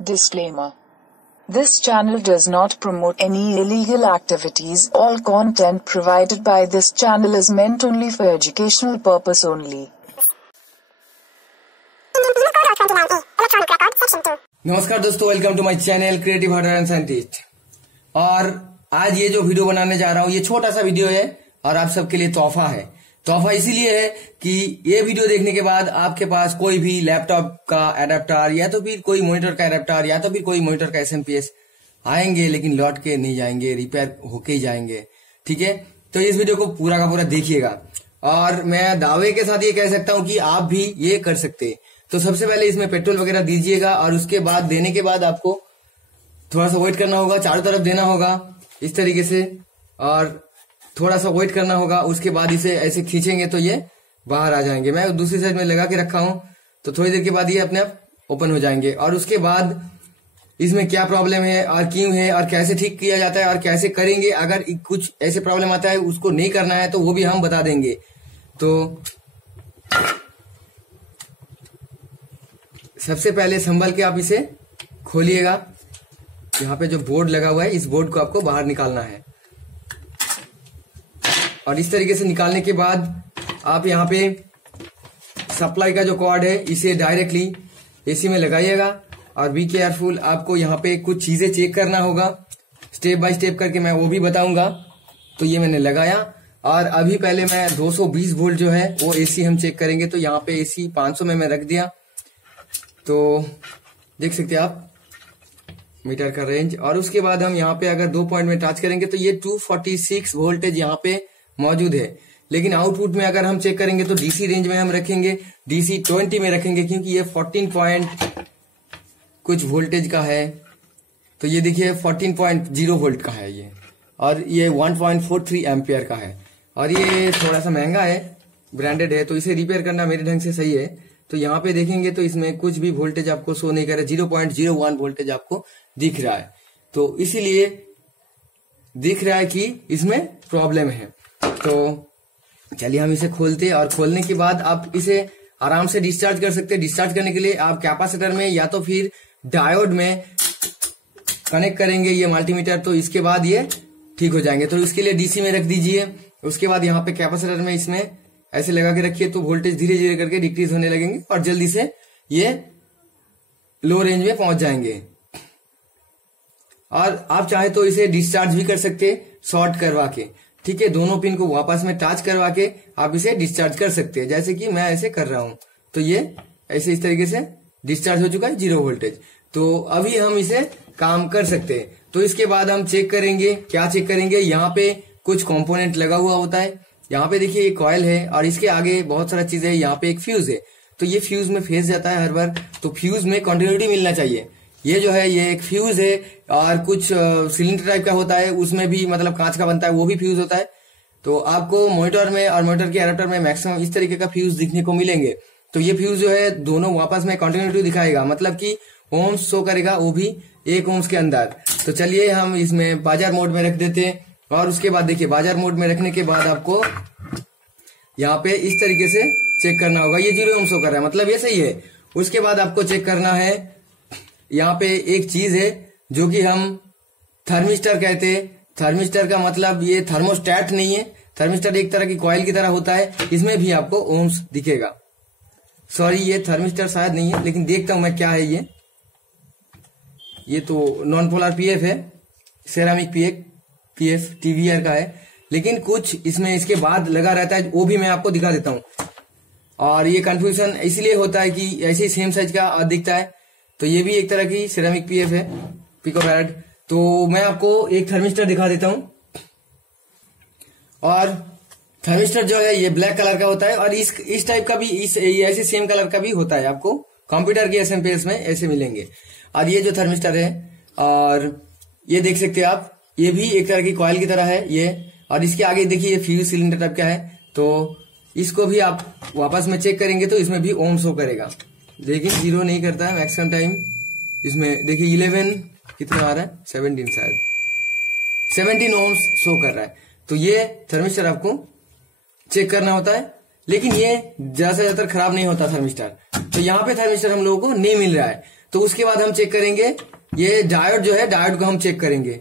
Disclaimer. This channel does not promote any illegal activities. All content provided by this channel is meant only for educational purpose only. नमस्कार दोस्तों, welcome to my channel creative hardware and scientist. और आज ये जो video बनाने जा रहा हूँ, ये छोटा सा वीडियो है और आप सबके लिए तोहफा है। तोहफा इसीलिए है कि ये वीडियो देखने के बाद आपके पास कोई भी लैपटॉप का एडेप्टर या तो फिर कोई मॉनिटर का एडेप्टर या तो फिर कोई मॉनिटर का एसएमपीएस आएंगे, लेकिन लौट के नहीं जाएंगे, रिपेयर होके ही जाएंगे। ठीक है, तो इस वीडियो को पूरा का पूरा देखिएगा और मैं दावे के साथ ये कह सकता हूँ कि आप भी ये कर सकते। तो सबसे पहले इसमें पेट्रोल वगैरह दीजिएगा और उसके बाद देने के बाद आपको थोड़ा सा वेट करना होगा, चारों तरफ देना होगा इस तरीके से और थोड़ा सा वेट करना होगा। उसके बाद इसे ऐसे खींचेंगे तो ये बाहर आ जाएंगे। मैं दूसरी साइड में लगा के रखा हूं, तो थोड़ी देर के बाद ये अपने आप ओपन हो जाएंगे। और उसके बाद इसमें क्या प्रॉब्लम है और क्यों है और कैसे ठीक किया जाता है और कैसे करेंगे, अगर कुछ ऐसे प्रॉब्लम आता है उसको नहीं करना है तो वो भी हम बता देंगे। तो सबसे पहले संभल के आप इसे खोलिएगा। यहाँ पे जो बोर्ड लगा हुआ है, इस बोर्ड को आपको बाहर निकालना है और इस तरीके से निकालने के बाद आप यहाँ पे सप्लाई का जो कॉर्ड है इसे डायरेक्टली एसी में लगाइएगा। और बी केयरफुल, आपको यहाँ पे कुछ चीजें चेक करना होगा, स्टेप बाय स्टेप करके मैं वो भी बताऊंगा। तो ये मैंने लगाया और अभी पहले मैं 220 वोल्ट जो है वो एसी हम चेक करेंगे। तो यहाँ पे एसी 500 में मैं रख दिया, तो देख सकते हैं आप मीटर का रेंज। और उसके बाद हम यहाँ पे अगर 2 पॉइंट में टच करेंगे तो ये 246 वोल्टेज यहाँ पे मौजूद है। लेकिन आउटपुट में अगर हम चेक करेंगे तो डीसी रेंज में हम रखेंगे, डीसी 20 में रखेंगे, क्योंकि ये 14 पॉइंट कुछ वोल्टेज का है। तो ये देखिए 14.0 वोल्ट का है ये, और ये 1.43 एम्पियर का है। और ये थोड़ा सा महंगा है, ब्रांडेड है, तो इसे रिपेयर करना मेरे ढंग से सही है। तो यहाँ पे देखेंगे तो इसमें कुछ भी वोल्टेज आपको शो नहीं कर रहा, 0.01 वोल्टेज आपको दिख रहा है। तो इसीलिए दिख रहा है कि इसमें प्रॉब्लम है। तो चलिए हम इसे खोलते हैं और खोलने के बाद आप इसे आराम से डिस्चार्ज कर सकते हैं। डिस्चार्ज करने के लिए आप कैपेसिटर में या तो फिर डायोड में कनेक्ट करेंगे ये मल्टीमीटर, तो इसके बाद ये ठीक हो जाएंगे। तो इसके लिए डीसी में रख दीजिए। उसके बाद यहाँ पे कैपेसिटर में इसमें ऐसे लगा के रखिए, तो वोल्टेज धीरे धीरे करके डिक्रीज होने लगेंगे और जल्दी से ये लो रेंज में पहुंच जाएंगे। और आप चाहे तो इसे डिस्चार्ज भी कर सकते शॉर्ट करवा के। ठीक है, दोनों पिन को वापस में टच करवा के आप इसे डिस्चार्ज कर सकते हैं, जैसे कि मैं ऐसे कर रहा हूं। तो ये ऐसे इस तरीके से डिस्चार्ज हो चुका है 0 वोल्टेज। तो अभी हम इसे काम कर सकते हैं। तो इसके बाद हम चेक करेंगे, क्या चेक करेंगे, यहाँ पे कुछ कंपोनेंट लगा हुआ होता है। यहाँ पे देखिए एक कॉइल है और इसके आगे बहुत सारा चीज है। यहाँ पे एक फ्यूज है, तो ये फ्यूज में फेस जाता है हर बार, तो फ्यूज में कंटिन्यूटी मिलना चाहिए। ये जो है ये एक फ्यूज है और कुछ सिलेंडर टाइप का होता है, उसमें भी मतलब कांच का बनता है, वो भी फ्यूज होता है। तो आपको मॉनिटर में और मॉनिटर के एडेप्टर में मैक्सिमम इस तरीके का फ्यूज दिखने को मिलेंगे। तो ये फ्यूज जो है दोनों वापस में कंटिन्यूटी दिखाएगा, मतलब कि ओम्स शो करेगा, वो भी 1 ओम्स के अंदर। तो चलिए हम इसमें बाजार मोड में रख देते हैं। और उसके बाद देखिए बाजार मोड में रखने के बाद आपको यहाँ पे इस तरीके से चेक करना होगा। ये 0 ओम शो कर रहा है, मतलब ये सही है। उसके बाद आपको चेक करना है, यहाँ पे एक चीज है जो कि हम थर्मिस्टर कहते हैं। थर्मिस्टर का मतलब ये थर्मोस्टेट नहीं है, थर्मिस्टर एक तरह की कॉइल की तरह होता है। इसमें भी आपको ओम्स दिखेगा। सॉरी, ये थर्मिस्टर शायद नहीं है, लेकिन देखता हूं मैं क्या है ये तो नॉन पोलर पीएफ है, सेरामिक पीएफ टीवीआर का है, लेकिन कुछ इसमें इसके बाद लगा रहता है, वो भी मैं आपको दिखा देता हूं। और ये कंफ्यूजन इसलिए होता है कि ऐसे सेम साइज का दिखता है। तो ये भी एक तरह की सेरामिक पीएफ है, पिकोफैराड। तो मैं आपको एक थर्मिस्टर दिखा देता हूं। और थर्मिस्टर जो है ये ब्लैक कलर का होता है और इस टाइप का भी ऐसे सेम कलर का भी होता है, आपको कंप्यूटर के एसएमपीएस में ऐसे मिलेंगे। और ये जो थर्मिस्टर है, और ये देख सकते हैं आप, ये भी एक तरह की कॉइल की तरह है ये। और इसके आगे देखिए ये फ्यूज सिलेंडर टाइप का है। तो इसको भी आप वापस में चेक करेंगे तो इसमें भी ओम शो करेगा। देखिए 0 नहीं करता है मैक्सिमम टाइम। इसमें देखिए 11 कितना आ रहा है, 17 शायद, 17 ओम्स शो कर रहा है। तो ये थर्मिस्टर आपको चेक करना होता है, लेकिन ये ज्यादा से ज्यादातर खराब नहीं होता थर्मिस्टर। तो यहाँ पे थर्मिस्टर हम लोगों को नहीं मिल रहा है। तो उसके बाद हम चेक करेंगे ये डायोड जो है, डायोड को हम चेक करेंगे।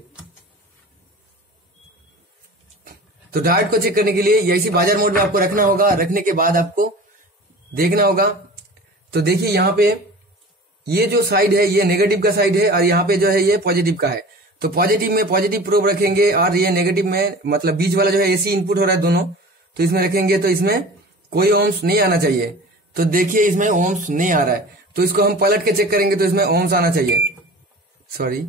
तो डायोड को चेक करने के लिए ऐसी बाजार मोड में आपको रखना होगा। रखने के बाद आपको देखना होगा। तो देखिए यहाँ पे ये जो साइड है ये नेगेटिव का साइड है और यहाँ पे जो है ये पॉजिटिव का है। तो पॉजिटिव में पॉजिटिव प्रोब रखेंगे और ये नेगेटिव में मतलब बीच वाला जो है एसी इनपुट हो रहा है दोनों, तो इसमें रखेंगे तो इसमें कोई ओम्स नहीं आना चाहिए। तो देखिए इसमें ओम्स नहीं आ रहा है, तो इसको हम पलट के चेक करेंगे तो इसमें ओम्स आना चाहिए। सॉरी,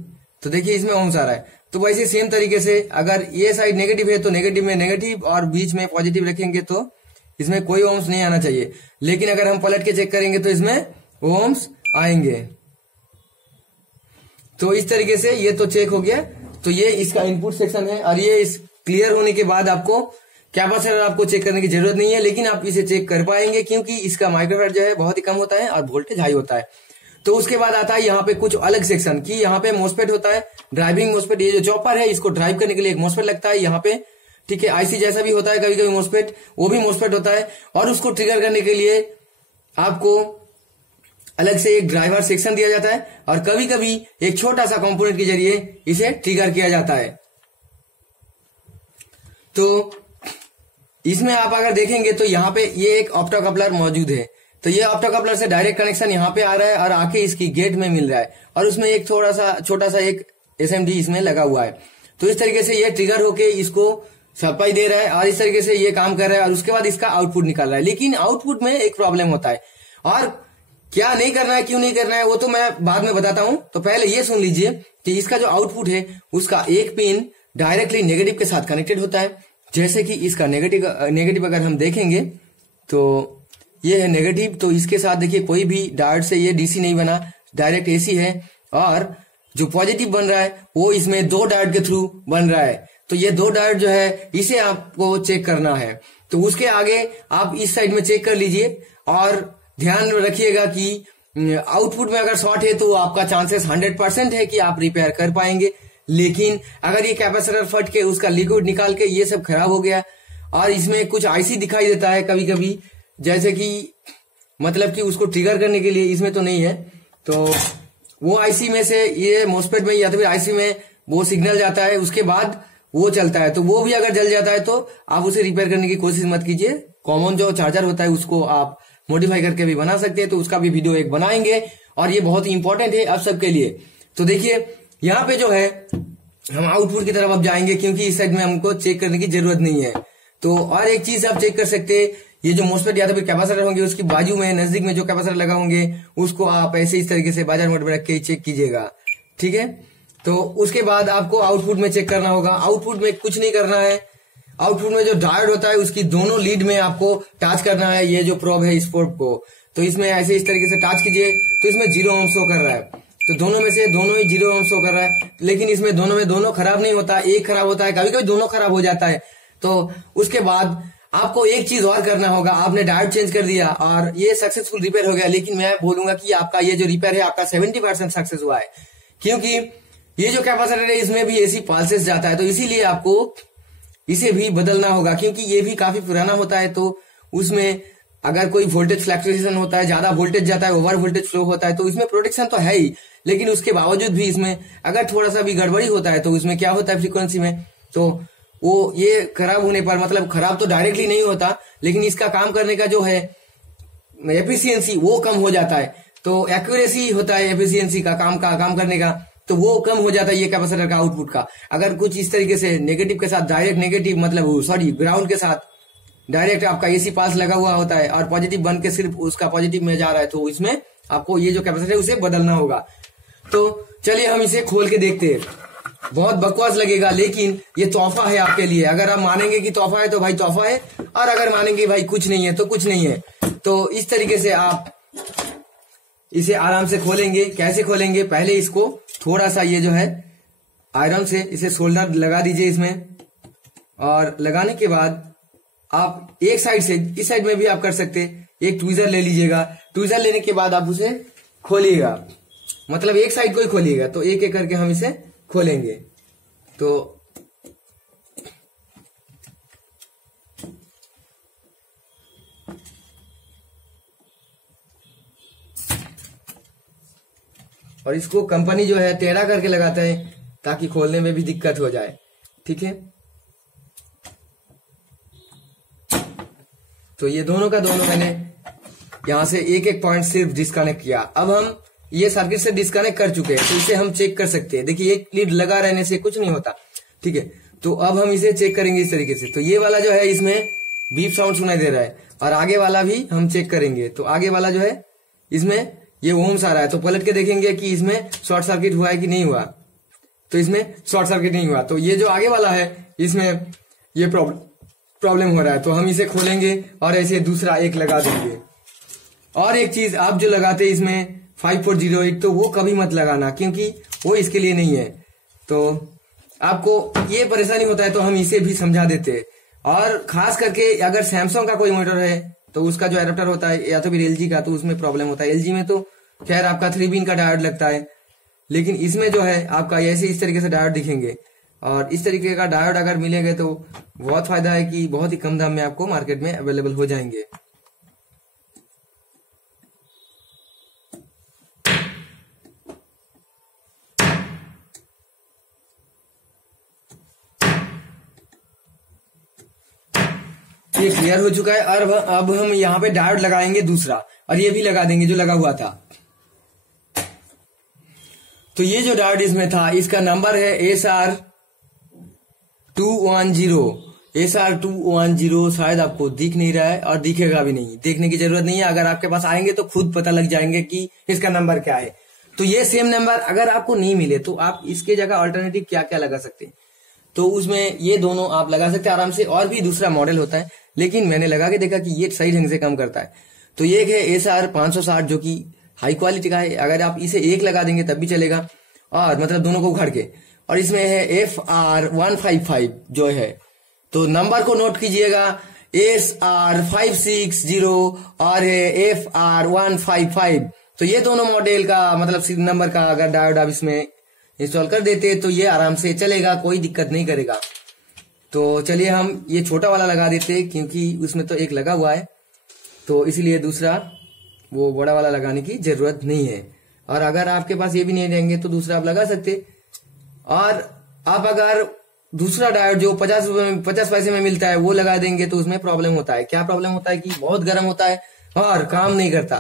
तो देखिए इसमें ओम्स आ रहा है। तो वैसे सेम तरीके से अगर ये साइड नेगेटिव है तो नेगेटिव में नेगेटिव और बीच में पॉजिटिव रखेंगे तो इसमें कोई ओम्स नहीं आना चाहिए। लेकिन अगर हम पलट के चेक करेंगे तो इसमें ओम्स आएंगे। तो इस तरीके से ये तो चेक हो गया। तो ये इसका इनपुट सेक्शन है और ये इस क्लियर होने के बाद आपको कैपेसिटर आपको चेक करने की जरूरत नहीं है, लेकिन आप इसे चेक कर पाएंगे क्योंकि इसका माइक्रोफैराड जो है बहुत ही कम होता है और वोल्टेज हाई होता है। तो उसके बाद आता है यहाँ पे कुछ अलग सेक्शन की, यहाँ पे मोस्फेट होता है, ड्राइविंग मोस्फेट। ये जो चॉपर है इसको ड्राइव करने के लिए एक मोस्फेट लगता है यहाँ पे, ठीक है। आईसी जैसा भी होता है कभी कभी मोस्फेट, वो भी मोस्फेट होता है। और उसको ट्रिगर करने के लिए आपको अलग से एक ड्राइवर सेक्शन दिया जाता है और कभी कभी एक छोटा सा कंपोनेंट के जरिए इसे ट्रिगर किया जाता है। तो इसमें आप अगर देखेंगे तो यहाँ पे ये एक ऑप्टोकपलर मौजूद है। तो ये ऑप्टोकपलर से डायरेक्ट कनेक्शन यहाँ पे आ रहा है और आके इसकी गेट में मिल रहा है और उसमें एक थोड़ा सा छोटा सा एक एसएमडी इसमें लगा हुआ है। तो इस तरीके से ये ट्रिगर होके इसको सप्लाई दे रहा है और इस तरीके से ये काम कर रहा है और उसके बाद इसका आउटपुट निकाल रहा है। लेकिन आउटपुट में एक प्रॉब्लम होता है और क्या नहीं करना है, क्यों नहीं करना है, वो तो मैं बाद में बताता हूं। तो पहले ये सुन लीजिए कि इसका जो आउटपुट है उसका एक पिन डायरेक्टली नेगेटिव के साथ कनेक्टेड होता है। जैसे कि इसका नेगेटिव अगर हम देखेंगे तो ये है नेगेटिव। तो इसके साथ देखिए कोई भी डायोड से ये डीसी नहीं बना, डायरेक्ट एसी है। और जो पॉजिटिव बन रहा है वो इसमें दो डायोड के थ्रू बन रहा है। तो ये दो डायोड जो है इसे आपको चेक करना है। तो उसके आगे आप इस साइड में चेक कर लीजिए और ध्यान रखिएगा कि आउटपुट में अगर शॉर्ट है तो आपका चांसेस 100% है कि आप रिपेयर कर पाएंगे। लेकिन अगर ये कैपेसिटर फट के उसका लिक्विड निकाल के ये सब खराब हो गया और इसमें कुछ आईसी दिखाई देता है कभी कभी, जैसे कि मतलब कि उसको ट्रिगर करने के लिए, इसमें तो नहीं है। तो वो आईसी में से ये मोस्फेट में या तो फिर आईसी में वो सिग्नल जाता है, उसके बाद वो चलता है। तो वो भी अगर जल जाता है तो आप उसे रिपेयर करने की कोशिश मत कीजिए। कॉमन जो चार्जर होता है उसको आप मॉडिफाई करके भी बना सकते हैं, तो उसका भी वीडियो एक बनाएंगे और ये बहुत ही इंपॉर्टेंट है आप सबके लिए। तो देखिए यहाँ पे जो है हम आउटपुट की तरफ अब जाएंगे क्योंकि इस साइड में हमको चेक करने की जरूरत नहीं है। तो और एक चीज आप चेक कर सकते हैं, ये जो मोस्फेट या तो फिर कैपेसिटर होंगे उसकी बाजू में नजदीक में जो कैपेसिटर लगा होंगे उसको आप ऐसे इस तरीके से बाजार मोड में रख के चेक कीजिएगा, ठीक है। तो उसके बाद आपको आउटपुट में चेक करना होगा। आउटपुट में कुछ नहीं करना है। आउटपुट में जो डायोड होता है उसकी दोनों लीड में आपको टच करना है ये जो प्रोब है इस प्रोब को। तो इसमें ऐसे इस तरीके से टच कीजिए तो इसमें 0 ओम शो कर रहा है। तो दोनों में से दोनों ही 0 ओम शो कर रहा है, लेकिन इसमें दोनों में दोनों खराब नहीं होता, एक खराब होता है, कभी कभी दोनों खराब हो जाता है। तो उसके बाद आपको एक चीज और करना होगा। आपने डायोड चेंज कर दिया और ये सक्सेसफुल रिपेयर हो गया, लेकिन मैं बोलूंगा कि आपका ये जो रिपेयर है आपका 70% सक्सेस हुआ है, क्योंकि ये जो कैपेसिटर है इसमें भी एसी पल्सेस जाता है। तो इसीलिए आपको इसे भी बदलना होगा क्योंकि ये भी काफी पुराना होता है। तो उसमें अगर कोई वोल्टेज फ्लक्चुएशन होता है, ज्यादा वोल्टेज जाता है, ओवर वोल्टेज फ्लो होता है, तो इसमें प्रोटेक्शन तो है ही, लेकिन उसके बावजूद भी इसमें अगर थोड़ा सा भी गड़बड़ी होता है तो इसमें क्या होता है फ्रीक्वेंसी में, तो वो ये खराब होने पर, मतलब खराब तो डायरेक्टली नहीं होता लेकिन इसका काम करने का जो है एफिशिएंसी वो कम हो जाता है। तो एक्यूरेसी होता है एफिशिएंसी का काम करने का, तो वो कम हो जाता है ये कैपेसिटर का आउटपुट का। अगर कुछ इस तरीके से नेगेटिव के साथ डायरेक्ट नेगेटिव मतलब ग्राउंड के साथ डायरेक्ट आपका एसी पास लगा हुआ होता है और पॉजिटिव बन के सिर्फ उसका पॉजिटिव में जा रहा है, तो इसमें आपको ये जो कैपेसिटर है उसे बदलना होगा। तो चलिए हम इसे खोल के देखते हैं। बहुत बकवास लगेगा लेकिन ये तोहफा है आपके लिए। अगर आप मानेंगे कि तोहफा है तो भाई तोहफा है, और अगर मानेंगे भाई कुछ नहीं है तो कुछ नहीं है। तो इस तरीके से आप इसे आराम से खोलेंगे। कैसे खोलेंगे, पहले इसको थोड़ा सा ये जो है आयरन से इसे सोल्डर लगा दीजिए इसमें, और लगाने के बाद आप एक साइड से, इस साइड में भी आप कर सकते, एक ट्वीजर ले लीजिएगा। ट्वीजर लेने के बाद आप उसे खोलिएगा, मतलब एक साइड को ही खोलिएगा। तो एक एक करके हम इसे खोलेंगे। तो और इसको कंपनी जो है टेढ़ा करके लगाता है ताकि खोलने में भी दिक्कत हो जाए। ठीक है, तो ये दोनों का दोनों मैंने यहां से एक एक पॉइंट सिर्फ डिस्कनेक्ट किया। अब हम ये सर्किट से डिस्कनेक्ट कर चुके हैं, तो इसे हम चेक कर सकते हैं। देखिए एक लीड लगा रहने से कुछ नहीं होता। ठीक है, तो अब हम इसे चेक करेंगे इस तरीके से। तो ये वाला जो है इसमें बीप साउंड सुनाई दे रहा है, और आगे वाला भी हम चेक करेंगे। तो आगे वाला जो है इसमें ये ओम्स आ रहा है, तो पलट के देखेंगे कि इसमें शॉर्ट सर्किट हुआ है कि नहीं हुआ। तो इसमें शॉर्ट सर्किट नहीं हुआ। तो ये जो आगे वाला है इसमें ये प्रॉब्लम हो रहा है, तो हम इसे खोलेंगे और ऐसे दूसरा एक लगा देंगे। और एक चीज, आप जो लगाते हैं इसमें 5408, तो वो कभी मत लगाना, क्योंकि वो इसके लिए नहीं है। तो आपको ये परेशानी होता है तो हम इसे भी समझा देते हैं। और खास करके अगर सैमसंग का कोई मोटर है तो उसका जो एडाप्टर होता है, या तो फिर एलजी का, तो उसमें प्रॉब्लम होता है। एलजी में तो खैर आपका 3 पिन का डायोड लगता है, लेकिन इसमें जो है आपका ऐसे इस तरीके से डायोड दिखेंगे। और इस तरीके का डायोड अगर मिलेंगे तो बहुत फायदा है कि बहुत ही कम दाम में आपको मार्केट में अवेलेबल हो जाएंगे। ये क्लियर हो चुका है। और अब हम यहाँ पे डायोड लगाएंगे दूसरा, और ये भी लगा देंगे जो लगा हुआ था। तो ये जो डायोड इसमें था इसका नंबर है SR210। SR210 शायद आपको दिख नहीं रहा है और दिखेगा भी नहीं, देखने की जरूरत नहीं है। अगर आपके पास आएंगे तो खुद पता लग जाएंगे कि इसका नंबर क्या है। तो ये सेम नंबर अगर आपको नहीं मिले तो आप इसके जगह अल्टरनेटिव क्या क्या लगा सकते हैं। तो उसमें ये दोनों आप लगा सकते हैं आराम से। और भी दूसरा मॉडल होता है, लेकिन मैंने लगा के देखा कि ये सही ढंग से काम करता है। तो ये है SR560 जो कि हाई क्वालिटी का है। अगर आप इसे एक लगा देंगे तब भी चलेगा, और मतलब दोनों को उखाड़ के। और इसमें है FR155 जो है, तो नंबर को नोट कीजिएगा, SR560 और है FR155। तो ये दोनों मॉडल का मतलब नंबर का अगर डायोड आप इसमें इंस्टॉल कर देते तो ये आराम से चलेगा, कोई दिक्कत नहीं करेगा। तो चलिए हम ये छोटा वाला लगा देते, क्योंकि उसमें तो एक लगा हुआ है, तो इसलिए दूसरा वो बड़ा वाला लगाने की जरूरत नहीं है। और अगर आपके पास ये भी नहीं रहेंगे तो दूसरा आप लगा सकते। और आप अगर दूसरा डायोड जो 50 पैसे में मिलता है वो लगा देंगे तो उसमें प्रॉब्लम होता है। क्या प्रॉब्लम होता है कि बहुत गर्म होता है और काम नहीं करता,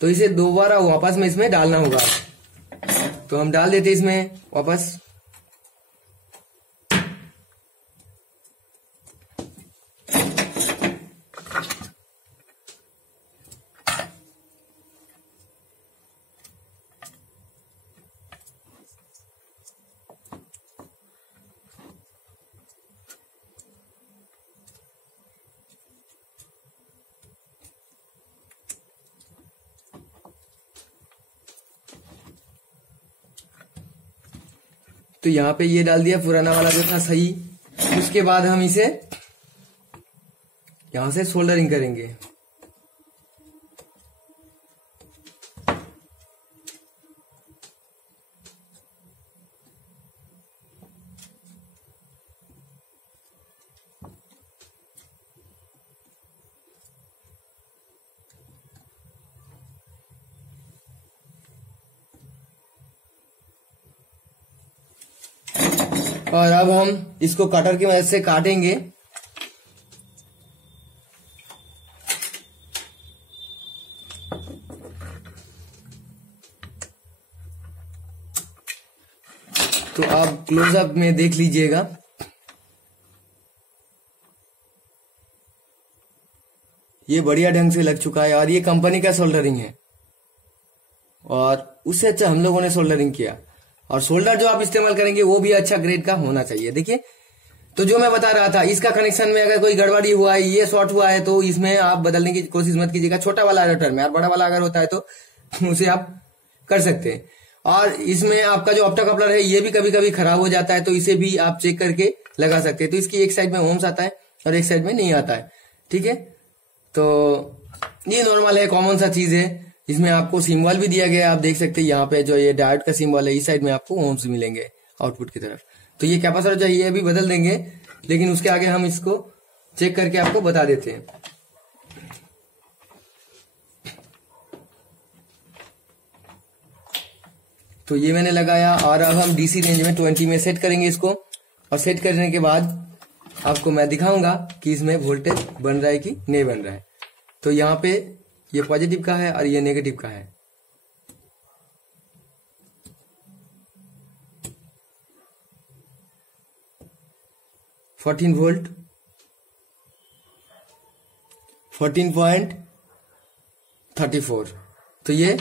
तो इसे दोबारा वापस में इसमें डालना होगा। तो हम डाल देते इसमें वापस। तो यहाँ पे ये डाल दिया पुराना वाला जो था सही। उसके बाद हम इसे यहां से सोल्डरिंग करेंगे। और अब हम इसको कटर की मदद से काटेंगे। तो आप क्लोजअप में देख लीजिएगा। ये बढ़िया ढंग से लग चुका है और ये कंपनी का सोल्डरिंग है, और उससे अच्छा हम लोगों ने सोल्डरिंग किया। और सोल्डर जो आप इस्तेमाल करेंगे वो भी अच्छा ग्रेड का होना चाहिए। देखिए, तो जो मैं बता रहा था, इसका कनेक्शन में अगर कोई गड़बड़ी हुआ है, ये शॉर्ट हुआ है, तो इसमें आप बदलने की कोशिश मत कीजिएगा छोटा वाला एडाप्टर में। और बड़ा वाला अगर होता है तो उसे आप कर सकते हैं। और इसमें आपका जो ऑप्टो कपलर है ये भी कभी कभी खराब हो जाता है, तो इसे भी आप चेक करके लगा सकते हैं। तो इसकी एक साइड में ओम्स आता है और एक साइड में नहीं आता है। ठीक है, तो ये नॉर्मल है, कॉमन सा चीज है। इसमें आपको सिंबल भी दिया गया है, आप देख सकते हैं यहाँ पे जो ये डायोड का सिंबल है, इस साइड में आपको ओम्स मिलेंगे आउटपुट की तरफ। तो ये कैपेसिटर जो है ये भी बदल देंगे, लेकिन उसके आगे हम इसको चेक करके आपको बता देते हैं। तो ये मैंने लगाया और अब हम डीसी रेंज में 20 में सेट करेंगे इसको। और सेट करने के बाद आपको मैं दिखाऊंगा कि इसमें वोल्टेज बन रहा है कि नहीं बन रहा है। तो यहाँ पे ये पॉजिटिव का है और ये नेगेटिव का है। वोल्ट 14.34। तो ये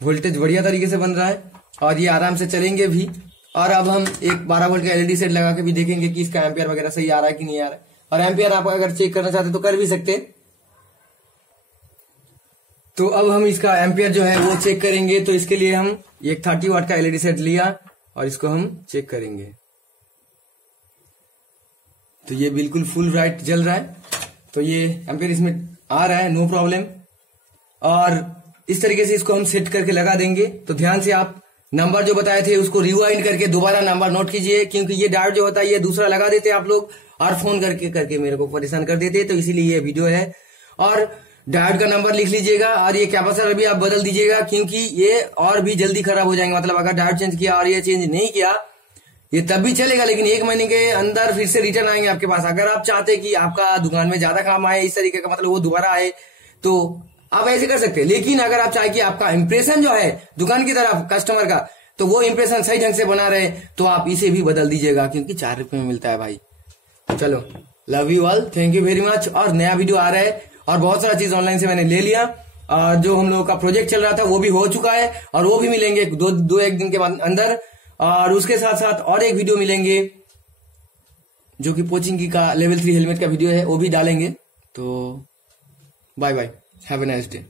वोल्टेज बढ़िया तरीके से बन रहा है और ये आराम से चलेंगे भी। और अब हम एक 12 वोल्ट का एलईडी सेट लगा के भी देखेंगे कि इसका एम्पियर वगैरह सही आ रहा है कि नहीं आ रहा है। और एम्पियर आप अगर चेक करना चाहते तो कर भी सकते। तो अब हम इसका एम्पियर जो है वो चेक करेंगे। तो इसके लिए हम एक 30 वाट का एलईडी सेट लिया और इसको हम चेक करेंगे। तो ये बिल्कुल फुल ब्राइट जल रहा है। तो ये एम्पियर इसमें आ रहा है, नो प्रॉब्लम। और इस तरीके से इसको हम सेट करके लगा देंगे। तो ध्यान से आप नंबर जो बताए थे उसको रिवाइंड करके दोबारा नंबर नोट कीजिए, क्योंकि ये डायोड जो होता है ये दूसरा लगा देते आप लोग और फोन करके मेरे को परेशान कर देते। तो इसीलिए ये वीडियो है। और डायोड का नंबर लिख लीजिएगा और ये कैपेसिटर भी आप बदल दीजिएगा, क्योंकि ये और भी जल्दी खराब हो जाएंगे। मतलब अगर डायोड चेंज किया और ये चेंज नहीं किया ये तब भी चलेगा, लेकिन 1 महीने के अंदर फिर से रिटर्न आएंगे आपके पास। अगर आप चाहते कि आपका दुकान में ज्यादा काम आए इस तरीके का, मतलब वो दोबारा आए, तो आप ऐसे कर सकते हैं। लेकिन अगर आप चाहे कि आपका इंप्रेशन जो है दुकान की तरफ कस्टमर का, तो वो इंप्रेशन सही ढंग से बना रहे, तो आप इसे भी बदल दीजिएगा, क्योंकि 4 रुपए में मिलता है भाई। चलो, love you all, thank you very much. और नया वीडियो आ रहा है और बहुत सारा चीज ऑनलाइन से मैंने ले लिया और जो हम लोगों का प्रोजेक्ट चल रहा था वो भी हो चुका है और वो भी मिलेंगे एक दिन के बाद अंदर। और उसके साथ साथ और एक वीडियो मिलेंगे जो कि पोचिंग की का लेवल 3 हेलमेट का वीडियो है, वो भी डालेंगे। तो bye bye, have a nice day.